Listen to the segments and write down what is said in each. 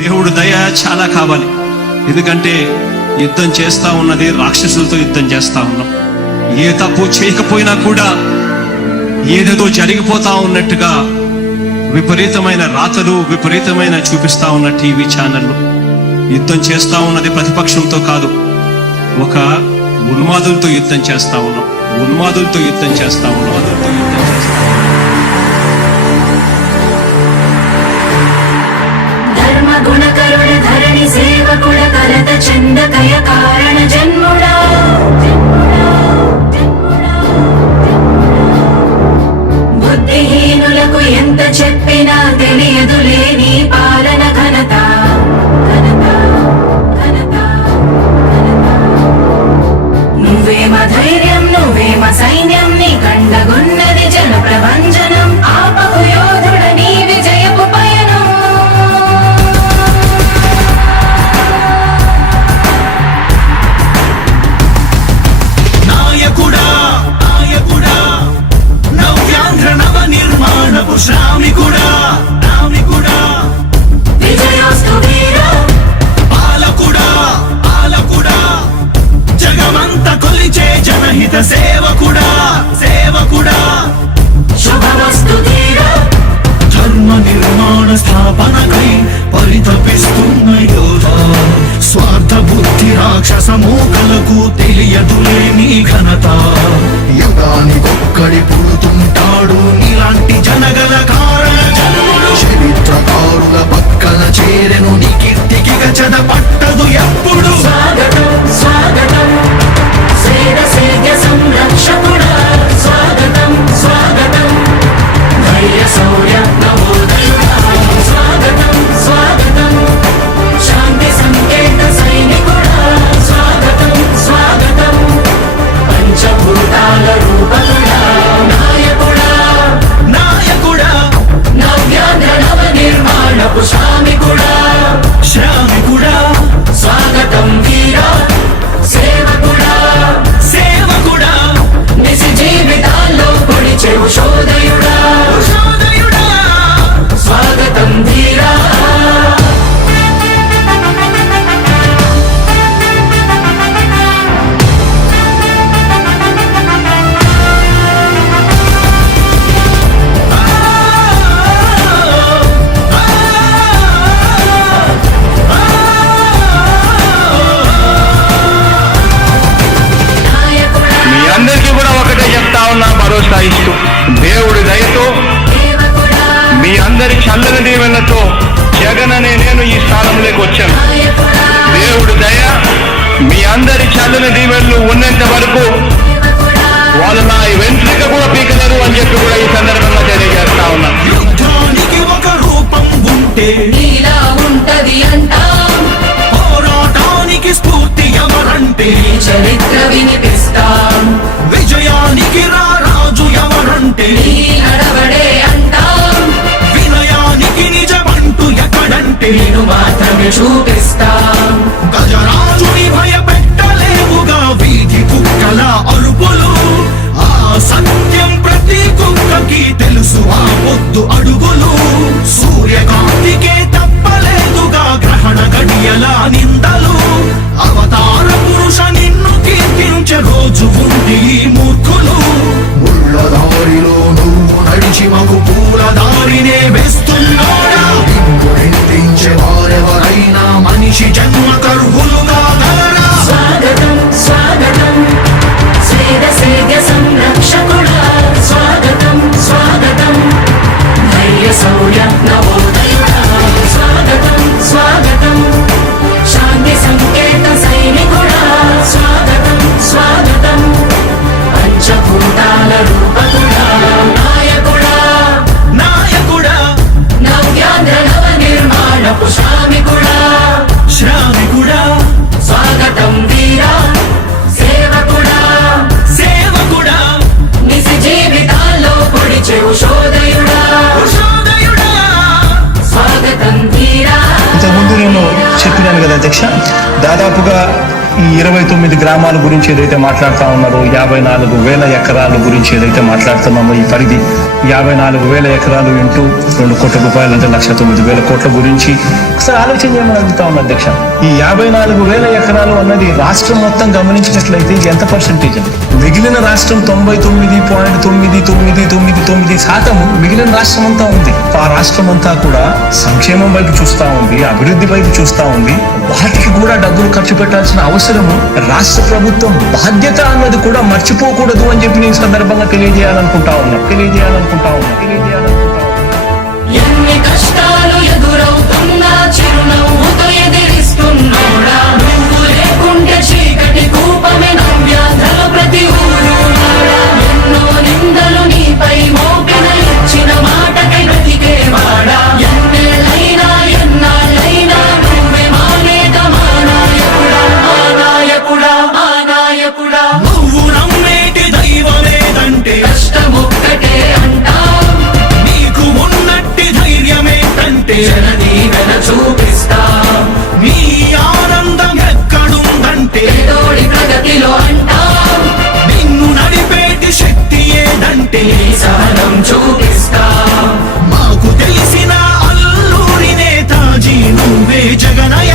దేవుడు దయ చాలా కావాలి. ఎందుకంటే యుద్ధం చేస్తా ఉన్నది రాక్షసులతో యుద్ధం చేస్తా ఉన్నాం. ఏ తప్పు చేయకపోయినా కూడా ఏదేదో జరిగిపోతా ఉన్నట్టుగా విపరీతమైన రాతలు, విపరీతమైన చూపిస్తా ఉన్న టీవీ ఛానళ్ళు. యుద్ధం చేస్తా ఉన్నది ప్రతిపక్షంతో కాదు, ఒక ఉన్మాదులతో యుద్ధం చేస్తా ఉన్నాం. ఉన్మాదులతో యుద్ధం చేస్తా ఉన్నాం. ధర్మ గుణకరుడ ధరణి సేవకుడ కలత చందకయ కారణ జన్ముడా బుద్ధిహీనులకు ఎంత చెప్పినా తెలియదులే నీ పాలన ఘనత. నువ్వేమ ధైర్యం, నువ్వేమ సైన్యం, నీ కండగున్నది జన ప్రభంజనం. ఆపకు యోధుడ నీ విజయపు పయనం. నాయకుడా నాయకుడా నవ్యాంధ్ర నవ నిర్మాణపు శ్రామికుడా రామికుడా విజయోస్తు వీరా పాలకుడా పాలకుడా జగమంత కొలిచే జనహిత సేవకుడా సేవకుడా శుభమస్తు ధీరా ధర్మ నిర్మాణ స్థాపనకై పరితపిస్తున్న యోధ. స్వార్థ బుద్ధి రాక్షస మూకలకు తెలియదులే నీ ఘనత. యుగానికొక్కడి పుడుతుంటాడు ఇలాంటి జనగల కారణ జన్ముడు. చరిత్రకారుల పక్కన చేరెను నీ కీర్తికి గజద పట్టదు ఎప్పుడు. స్వాగతం స్వాగతం సేద సేద్య సంరక్షకుడా. స్వాగతం స్వాగతం ధైర్య శౌర్య నవోదయుడా. స్వాగతం స్వాగతం శాంతి సంకేత సైనికుడా. స్వాగతం స్వాగతం పంచభూతాల రూపకుడా. నాయకుడా నాయకుడా నవ్యాంధ్ర నవ నిర్మాణపు శ్రామికుడా. శ్రామికుడా స్వాగతం వీరా సేవకుడా. సేవకుడా నిజ జీవితాల్లో పొడిచే ఉషోదయుడా. ఉషోదయుడా స్వాగతం ధీరా నాయకుడా మీ అందరికీ కూడా ఒకటే చెప్తా ఉన్నా, భరోసా ఇస్తూ దేవుడి దయతో సేవకుడా. మీ అందరి చల్లని దీవెనతో జగన్ అనే నేను ఈ స్థానంలోకి వచ్చాను. నాయకుడా దేవుడి దయ, మీ అందరి చల్లని దీవెనలు ఉన్నంత వరకు సేవకుడా. వాళ్ళు నా వెంట్రుక కూడా పీకలేరు అని చెప్పి కూడా ఈ సందర్భంగా తెలియజేస్తా ఉన్నా. యుద్ధానికి ఒక రూపం ఉంటే నీలా ఉంటది అంటాం. పోరాటానికి స్ఫూర్తి ఎవరంటే నీ చరిత్ర వినిపిస్తాం. విజయానికి రారాజు ఎవరంటే నీ నడవడే అంటాం. వినయానికి నిజమంటూ ఎక్కడంటే నేను మాత్రమే చూపిస్తాం. గజరాజుని భయపెట్టలేవుగా వీధి కుక్కల అరుపులు. ఆ సత్యం ప్రతి కుక్కకి తెలుసు ఆ పొద్దు అడుగులు. సూర్యకాంతికే తప్పలేదుగా గ్రహణ గడియల నిందలు. అవతార పురుష నిన్ను కీర్తించే రోజు ఉంది ఈ మూర్ఖులు. ముళ్ళ దారిలో నువ్వు నడిచి మగు పూల దారినే వేస్తున్నాడా నిన్ను నిందించే వారెవరైనా మనిషి జన్మ కర్వులుగా గలరా. స్వాగతం స్వాగతం సేద సేద్య సంరక్షకుడా. స్వాగతం స్వాగతం ధైర్య శౌర్య నవోదయుడా. స్వాగతం స్వాగతం శాంతి సంకేత సైనికుడా. స్వాగతం స్వాగతం పంచభూతాల రూపకుడా. నాయకుడా నాయకుడా నవ్యాంధ్ర నవ నిర్మాణపు శ్రామికుడా. శ్రామికుడా స్వాగతం వీరా సేవకుడా. సేవకుడా నిజ జీవితాల్లో పొడిచే ఉషోదయుడా. ఉషోదయుడా స్వాగతం ధీరా ఇంతకుముందు నేను చెప్పినాను కదా అధ్యక్ష, దాదాపుగా ఈ 29 గ్రామాల గురించి ఏదైతే మాట్లాడుతా ఉన్నారో 54,000 ఎకరాల గురించి ఏదైతే మాట్లాడుతున్నామో ఈ పరిధి 54,000 ఎకరాలు ఇంటూ 2 కోట్ల రూపాయలు అంటే 1,09,000 కోట్ల గురించి ఒకసారి ఆలోచన చేయమని అడుగుతా ఉన్నా అధ్యక్ష. ఈ 54,000 ఎకరాలు అన్నది రాష్ట్రం మొత్తం గమనించినట్లయితే ఇది ఎంత పర్సెంటేజ్ అండి? మిగిలిన రాష్ట్రం 99.999% మిగిలిన రాష్ట్రం అంతా ఉంది. ఆ రాష్ట్రం అంతా కూడా సంక్షేమం వైపు చూస్తా ఉంది, అభివృద్ధి వైపు చూస్తా ఉంది. వాటికి కూడా డబ్బులు ఖర్చు పెట్టాల్సిన అవసరము రాష్ట్ర ప్రభుత్వం బాధ్యత అన్నది కూడా మర్చిపోకూడదు అని చెప్పి నేను సందర్భంగా తెలియజేయాలనుకుంటా ఉన్నా. ఎన్ని కష్టాలు ఎదురవుతున్నా చిరునవ్వుతో ఎదిరిస్తున్నోడా, నువ్వు లేకుంటే చీకటి కూపమే నవ్యాంధ్రలో ప్రతి ఊరు నాడా. ఎన్నో నిందలు నీపై మోపిన ఇచ్చిన మాటకై బ్రతికేవాడా, ఎన్నేళ్ళైనా ఎన్నాళ్ళైనా నువ్వే మా నేత, మా నాయకుడా, మా నాయకుడా, మా నాయకుడా. నువ్వు నమ్మేటి దైవమేదంటే కష్టమొక్కటే అంటాం, నీకు ఉన్నట్టి ధైర్యమేంటంటే జనదీవెన చూపిస్తాం. నీ ఆనందం ఎక్కడుందంటే పేదోడి ప్రగతిలో అంటాం, నిన్ను నడిపేటి శక్తి ఏదంటే నీ సహనం చూపిస్తాం. మాకు తెలిసిన అల్లూరి నేతాజీ నువ్వే జగనయ.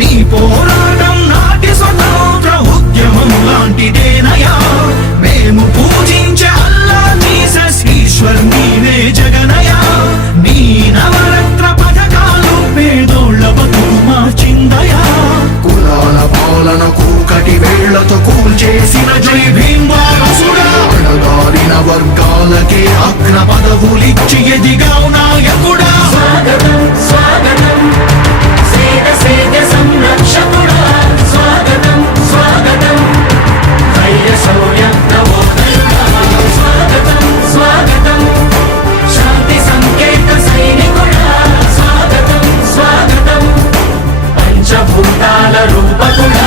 నీ పోరాటం నాటి స్వతంత్ర ఉద్యమం లాంటిదేనయా. మేము పూజించే అల్లా జీసస్ ఈశ్వర్ నీవే జగనయ. నీ నవరత్న పథకాలు పేదోళ్ళ బతుకు మార్చిందయా. కులాల పాలన కూకటి వేళ్లతో కూల్చేసిన జై భీమ్ వారసుడా, అణగారిన వర్గాలకే అగ్ర పదవులిచ్చి ఎదిగావు నాయకుడా. స్వాగతం స్వాగతం సేద సంరక్షకుడా, స్వాగతం స్వాగతం ధైర్య శౌర్య నవోదయుడా. స్వాగతం స్వాగతం శాంతి సంకేత సైనికుడా, స్వాగతం స్వాగతం పంచభూతాల రూపకుడా.